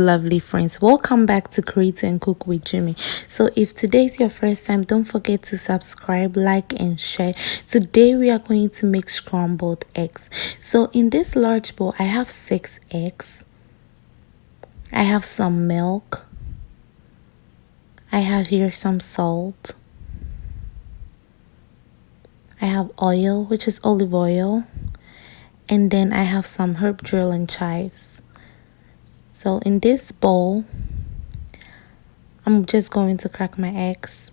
lovely friends, welcome back to Create and Cook with Jimmy. So if today is your first time, don't forget to subscribe, like and share. Today we are going to make scrambled eggs. So in this large bowl I have 6 eggs, I have some milk, I have here some salt, I have oil, which is olive oil, and then I have some herb drill and chives. So in this bowl I'm just going to crack my eggs.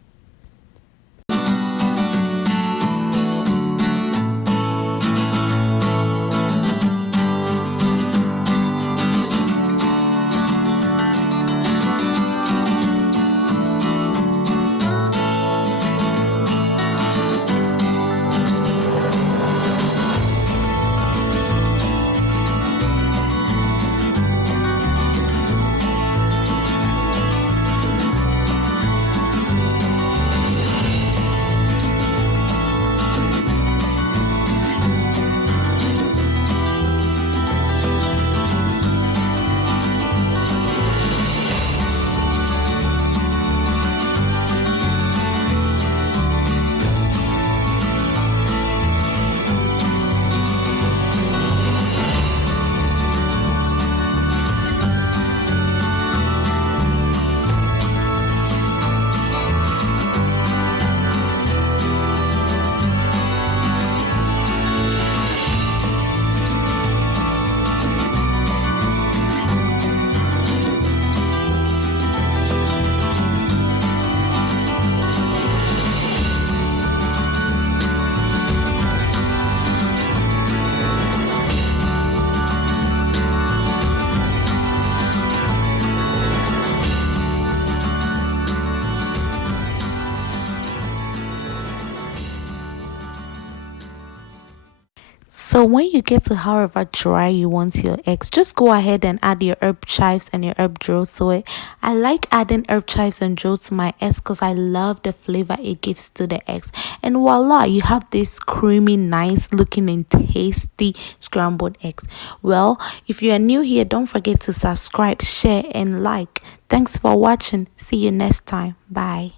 So when you get to however dry you want your eggs, just go ahead and add your herb chives and your herb drill to it. I like adding herb chives and drill to my eggs because I love the flavor it gives to the eggs. And voila, you have this creamy, nice looking and tasty scrambled eggs. Well, if you are new here, don't forget to subscribe, share and like. Thanks for watching. See you next time. Bye.